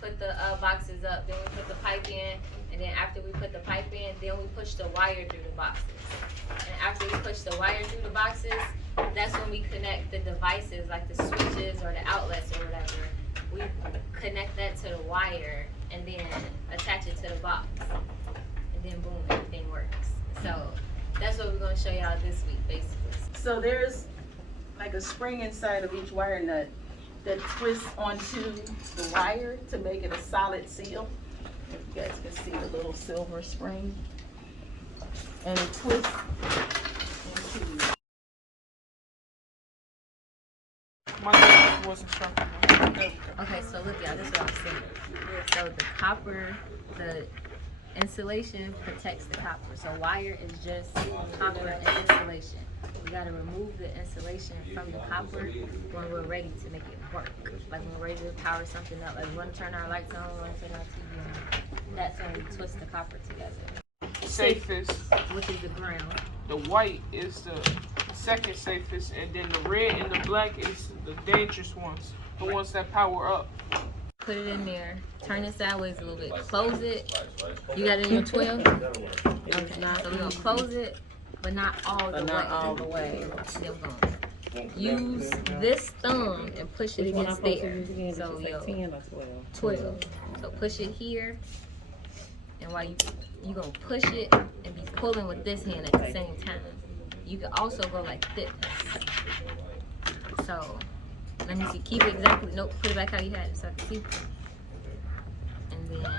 Put the boxes up, then we put the pipe in, and then after we put the pipe in, then we push the wire through the boxes. And after we push the wire through the boxes, that's when we connect the devices like the switches or the outlets or whatever. We connect that to the wire and then attach it to the box. And then boom, everything works. So that's what we're gonna show y'all this week, basically. So there's like a spring inside of each wire nut that twists onto the wire to make it a solid seal. If you guys can see the little silver spring. And it twists into. My dad was instructing me. Okay, so look y'all, this is what I'm saying. So the copper, the insulation protects the copper. So wire is just copper and insulation. We gotta remove the insulation from the copper when we're ready to make it work. Like when we're ready to power something up, like we wanna turn our lights on, we wanna turn our TV on. That's when we twist the copper together. Safest, which is the ground. the white is the second safest, and then the red and the black is the dangerous ones, the ones that power up. Put it in there, turn it sideways a little bit, close it. You got it in your 12? Okay, so we're gonna close it, but not all the way. Then we're gonna use this thumb and push it against there. So yo, 12. So push it here, and while you gonna push it and be pulling with this hand at the same time. You can also go like this. So let me see. Keep it exactly. Nope. Put it back how you had it so I can see. And then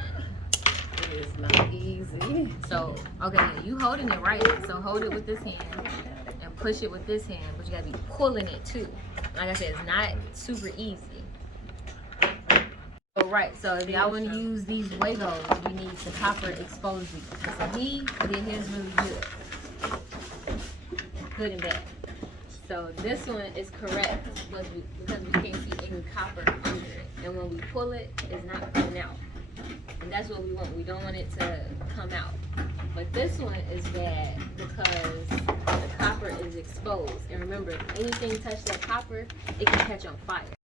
It is not easy. so okay, you holding it right. So hold it with this hand and push it with this hand, but you gotta be pulling it too. Like I said, it's not super easy. So right. So if y'all want to use these Wagos, you need the copper exposed. So he did his really good. Good and bad. So this one is correct because we can't see any copper under it. And when we pull it, it's not coming out. And that's what we want. We don't want it to come out. But this one is bad because the copper is exposed. And remember, if anything touch that copper, it can catch on fire.